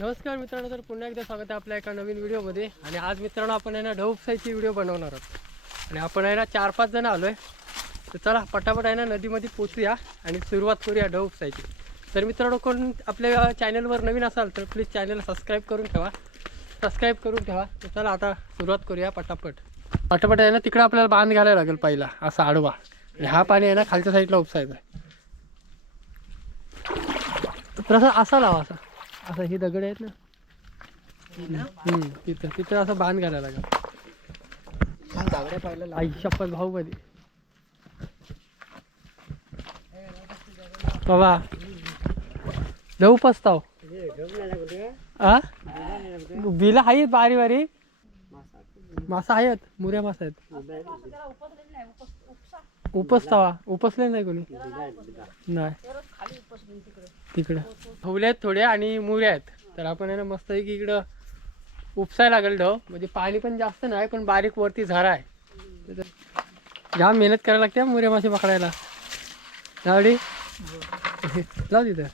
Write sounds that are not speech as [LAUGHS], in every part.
नमस्कार मित्रांनो तर पुन्हा एकदा स्वागत आहे आपल्या एका नवीन व्हिडिओमध्ये. आणि आज मित्रांनो आपण आहे ना ढव उपसायची व्हिडिओ बनवणार आहोत. आणि आपण आहे ना चार पाच जण आलो आहे तर चला पटापट आहे ना नदीमध्ये पोचूया आणि सुरुवात करूया ढव उपसायची तर मित्रांनो कोण आपल्या चॅनलवर नवीन असाल तर प्लीज चॅनल सबस्क्राईब करून ठेवा. सबस्क्राईब करून ठेवा. तर चला आता सुरुवात करूया पटापट. पटापट आहे ना तिकडे आपल्याला बांध घालायला लागेल पहिला असा आडवा. आणि हा पाणी आहे ना खालच्या साईडला उपसायचा आहे. तर असा लावा असा. असं ही दगड आहेत ना? तिथं? तिथं. असं बांध घालायला लागेल. दागड्या पाहिलं आई शपथ भाऊ मध्ये. बाबा. जाऊ पस्ताव. आ? बिला आहेत बारी बारी. मासा आहेत मुऱ्या मासा आहेत. उपसतावा. उपसले नाही कोणी? नाही. तिकडं हवले आहेत थोडे आणि मुऱ्या आहेत. तर आपण आहे ना मस्त की इकडं उपसाय लागेल ढव. म्हणजे पाणी पण जास्त नाही पण बारीक वरती झारा आहे. तर जाम मेहनत करायला लागते मुऱ्या मासे पकडायला. लावडी लाव तिथं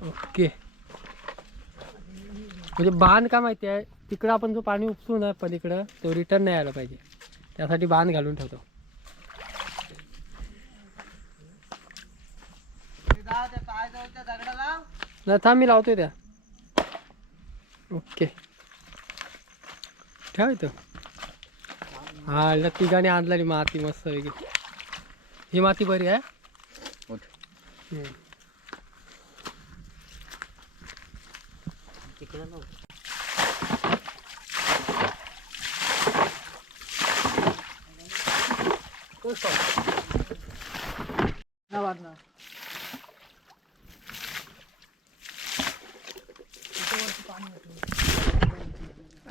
ओके. म्हणजे बांध का माहिती आहे तिकडं आपण जो पाणी उपसू ना पलीकडं तो रिटर्न नाही आला पाहिजे. त्यासाठी बांध घालून ठेवतो. नाही थांब मी लावतोय त्या ओके ठेव इथं हा इला तिघाने आणलेली माती मस्त वेगळी ही माती बरी आहे हम्म.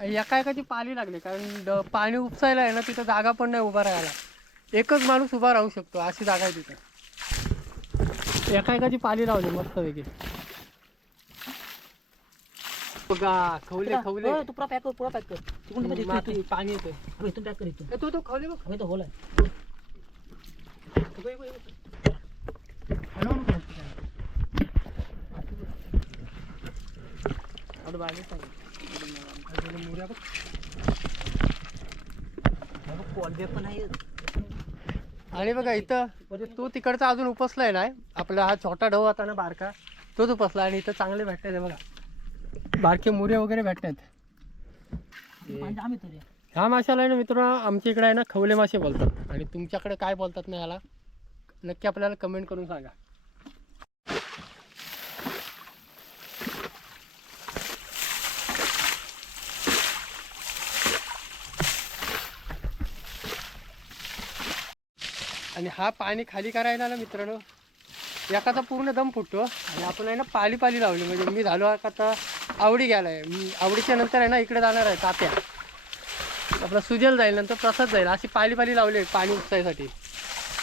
एका एकाची पाली लागली? कारण ड- पाणी उपसायला आहे ना तिथं जागा पण नाही उभा राहायला. एकच माणूस उभा राहू शकतो अशी जागा आहे तिथं. एका एकाची पाली लावली मस्त वेगळी बघा खवले खवले. हो, तू पुरा पॅक कर पुरा पॅक कर. तिकडून तिकडे इथून- माती पाणी येतोय. इथून- इथून पॅक कर इथून. ए, तो तो खवले बघ. हवे तर होल आहे. बघ, बघ, बघ. हलवू नको नुसतं त्याला. अरे बागे सांग मुऱ्या बघ. कॉलबे पण आहे. आणि बघा इथं म्हणजे तो तिकडचा अजून उपसलाय ना आपला हा छोटा ढव होता ना बारका तोच उपसला आणि इथं चांगले भेटतात हे बघा. बारके मुरे वगैरे भेटतात. ह्या माशाला आहे ना मित्रांनो आमच्या इकडे आहे ना खवले मासे बोलतात. आणि तुमच्याकडे काय बोलतात ना याला नक्की आपल्याला कमेंट करून सांगा. आणि हा पाणी खाली करायला ना मित्रांनो. एकाचा पूर्ण दम फुटतो आणि आपण आहे ना पाली पाली लावली. म्हणजे मी झालो आता आवडी घ्यायला मी आवडीच्या नंतर आहे ना इकडे जाणार आहे तात्या. आपला सुजल जाईल नंतर प्रसाद जाईल. अशी पाली पाली लावली पाणी उपसायसाठी.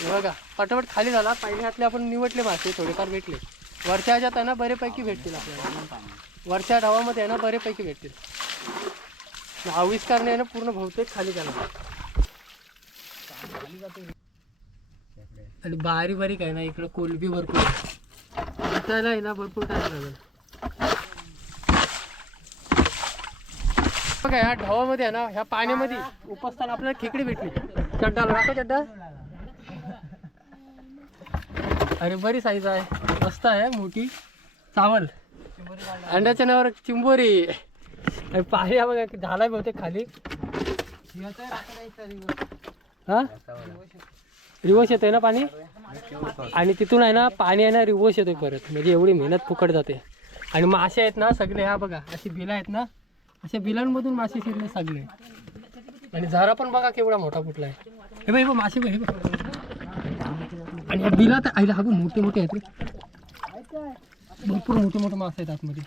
बघा पटापट खाली झाला. पाणी घातले आपण निवडले मासे थोडेफार भेटले. वरच्या ह्याच्यात आहे ना बरेपैकी भेटतील आपल्याला. वरच्या ढावामध्ये आहे ना बरेपैकी भेटतील. आविष्कारने आहे ना पूर्ण बहुतेक खाली झाला. आणि बारी बारीक आहे ना इकडं कोलबी भरपूर आहे. आहे ना भरपूर टाइम लागेल. बघा ह्या ढवामध्ये आहे ना ह्या पाण्यामध्ये उपसताना आपल्याला खेकडी भेटली. चड्डा लागतो चड्डा? अरे बरी साईज आहे. मस्त आहे मोठी. चावल. अंड्याच्या नावावर चिंबोरी. आणि पाणी बघा झालाय बहुतेक खाली. हा? रिवर्स येतोय ना पाणी? आणि तिथून आहे ना पाणी आहे ना रिवर्स येतोय परत. म्हणजे एवढी मेहनत फुकट जाते. आणि मासे आहेत ना सगळे ह्या बघा अशी बिलं आहेत ना अशा बिलांमधून मासे शिरले सगळे. आणि झारा पण बघा केवढा मोठा फुटला आहे. हे बघ हे बघ मासे बघ हे बघ. आणि ह्या बिला तर आईला हा मोठे मोठे आहेत रे. भरपूर मोठे मोठे मासे आहेत आतमध्ये.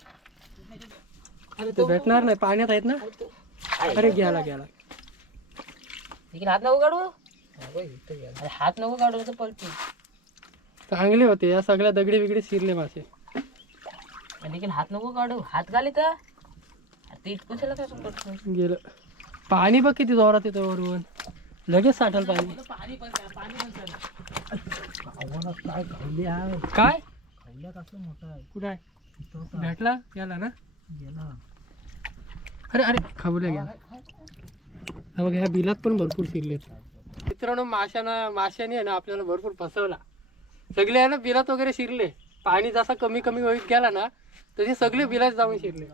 ते भेटणार नाही पाण्यात आहेत ना? अरे घ्यायला घ्यायला उघडू हात अरे हात नको काढू तर पलटी चांगले होते या सगळ्या दगडी बिगडी शिरले मासे. लेकिन हात नको काढू. हात घाली तर. ते इतकं काय गेलं. पाणी बघ किती जोरात येतं वरून. लगेच साठल पाणी पाणी पण पाणी पण काय खवल्यात असलं मोठं आहे. कुठं आहे? भेटला? याला ना? अरे अरे खाबूला घ्या. हा बघा ह्या बिलात पण भरपूर शिरलेत. मित्रांनो माशाना माशाने आहे ना आपल्याला भरपूर फसवला. सगळे आहे ना बिलात वगैरे शिरले. पाणी जसा कमी कमी होईत गेला ना तसे सगळे बिलात जाऊन शिरले.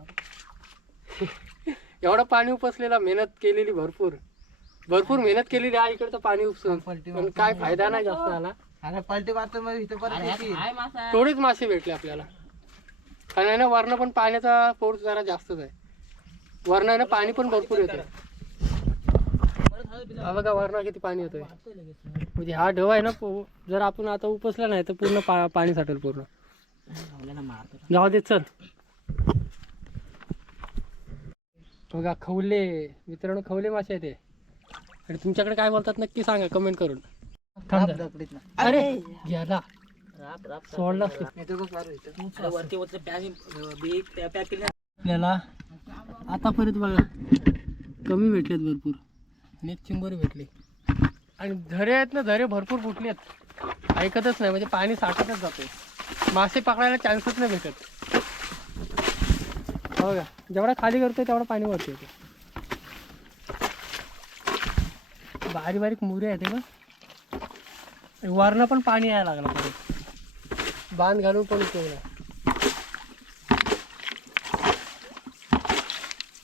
[LAUGHS] एवढं पाणी उपसलेला मेहनत केलेली भरपूर. भरपूर मेहनत केलेली आहे इकडचं पाणी उपसून. पण काय फायदा नाही जास्त झाला अरे पलटी मारतो मग इथं परत येतील. काय मासा. थोडेच मासे भेटले आपल्याला. कारण आहे ना वरनं पण पाण्याचा फोर्स जरा जास्तच आहे. आहे ना पाणी पण भरपूर येतं हा बघा वरणा किती पाणी येतोय? म्हणजे हा ढव आहे ना जर आपण आता उपसला नाही तर पूर्ण पा पाणी साठेल पूर्ण. जाऊ दे चल. बघा खवले मित्रांनो खवले मासे आहे ते आणि तुमच्याकडे काय बोलतात नक्की सांगा कमेंट करून. अरे घ्याला सोडला वरती पॅक आपल्याला आतापर्यंत बघा. कमी भेटलेत भरपूर. आणि चिंबर भेटली. आणि झरे आहेत ना झरे भरपूर फुटलेत. ऐकतच नाही म्हणजे पाणी साठतच जाते मासे पकडायला चान्सच नाही भेटत. हो का? जेवढा खाली करतोय तेवढा पाणी वरती येते बारीक बारीक मुरे आहेत ना बघ. वरनं पण पाणी यायला लागलं परत बांध घालून पण उपयोग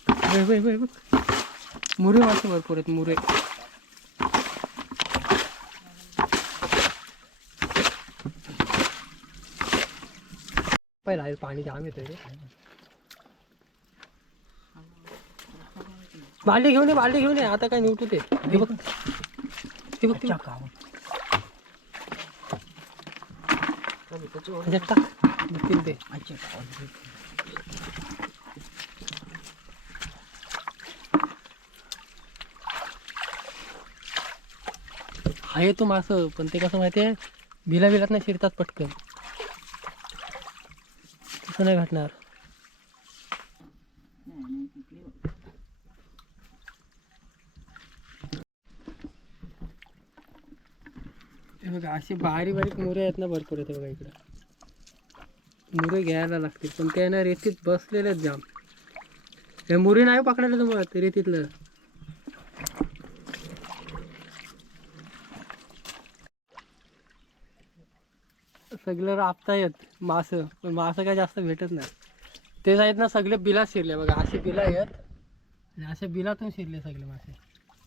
नाही बघ, बघ, बघ. मुरे मासे भरपूर आहेत मुरे पहिला आहे, पाणी जाम येतंय रे बाल्टी घेऊन ये बाल्टी घेऊन ये आता काय निवटू ते हे बघ ते बघ ते बघ. ह्याच्यात टाक निघतील ते आहे तो मासं पण ते कसं माहिती आहे बिला बिलात नाही शिरतात पटकन. तसं नाही भेटणार. बघा असे बारीक बारीक मुरे आहेत ना भरपूर आहेत बघा इकडं. मुरे घ्यायला लागतील पण ते ना रेतीत बसलेले आहेत जाम. हे मुरे नाही पकडायला ते रेतीतलं. सगळं राबतायत मासं. पण मासं काय जास्त भेटत नाही. तेच आहेत ना सगळे बिलात शिरले बघा. असे बिला आहेत. आणि अशा बिलातून शिरले सगळे मासे.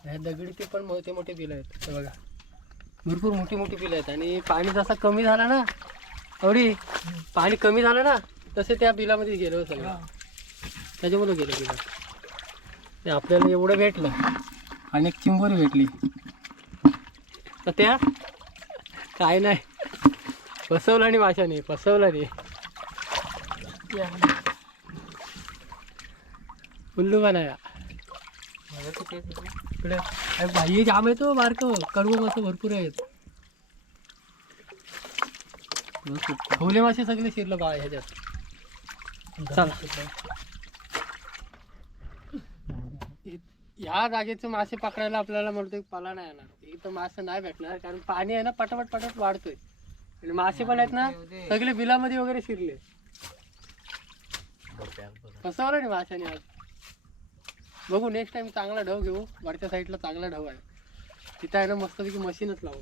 ह्या दगडी ते पण मोठे मोठे बिलं आहेत. हे बघा. भरपूर मोठी मोठी बिलं आहेत. आणि पाणी जसा कमी झाला ना एवढी पाणी कमी झालं ना तसे त्या बिलामध्ये गेलो सगळं. त्याच्यामुळे गेलो बिलात ते आपल्याला एवढं भेटलं. आणि एक चिंबोरी भेटली. तर त्या काय नाही. फसवलं आणि माशाने फसवलं रे उल्लू बनाया. अरे भाई जाम येतो बारक कडवं मासे भरपूर आहेत. खोले मासे सगळे शिरलं बा ह्याच्यात. चला. या जागेचे मासे पकडायला आपल्याला म्हणतो पाला नाही येणार. इथं मासे नाही भेटणार कारण पाणी आहे ना पटापट पटापट वाढतोय. आणि मासे पण आहेत ना सगळे बिलामध्ये वगैरे शिरले. फसवलं नाही माशाने आज? बघू नेक्स्ट टाइम चांगला ढव घेऊ. वरच्या साईडला चांगला ढव आहे. तिथं आहे ना मस्तपैकी मशीनच लावू.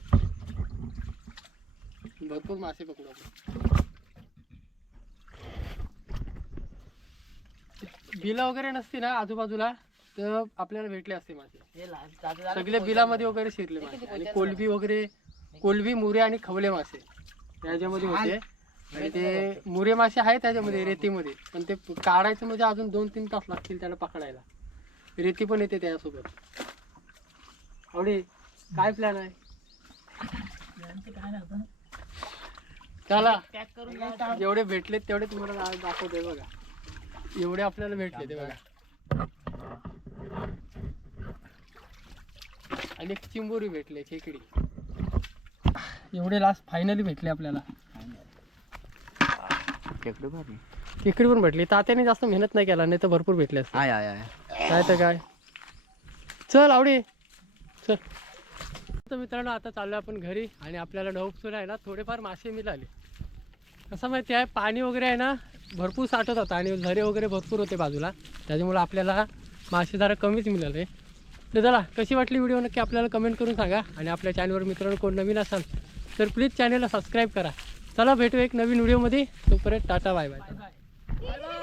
भरपूर मासे पकडू आपण. बिला वगैरे नसती ना आजूबाजूला तर आपल्याला भेटले असते मासे. सगळे बिलामध्ये वगैरे शिरले मासे. आणि कोलबी वगैरे कोलबी मुरे आणि खवले मासे. त्याच्यामध्ये होते. आणि ते मुरे मासे आहेत त्याच्यामध्ये रेतीमध्ये. पण ते काढायचं म्हणजे अजून दोन तीन तास लागतील त्याला पकडायला. रेती पण येते त्यासोबत. आवडी काय प्लॅन आहे? चला. जेवढे भेटलेत तेवढे तुम्हाला आज दाखवतोय बघा. एवढे आपल्याला भेटले ते बघा. आणि चिंबोरी भेटले खेकडी. एवढे लास्ट फायनली भेटले आपल्याला. खेकडे खेकडी पण भेटली. तात्याने जास्त मेहनत नाही केला नाही तर भरपूर भेटले आय काय तर काय. चल आवडी. चल. तर मित्रांनो आता चाललो आपण घरी आणि आपल्याला डोपसून आहे ना थोडेफार मासे मिळाले. कसं माहिती आहे पाणी वगैरे आहे ना भरपूर साठवत होता आणि झरे वगैरे भरपूर होते बाजूला. त्याच्यामुळे आपल्याला मासे जरा कमीच मिळाले. तर चला कशी वाटली व्हिडिओ नक्की आपल्याला कमेंट करून सांगा. आणि आपल्या चॅनलवर मित्रांनो कोण नवीन असाल तर प्लीज चॅनलला सबस्क्राईब करा. चला भेटू एक नवीन व्हिडिओमध्ये. तोपर्यंत टाटा बाय बाय.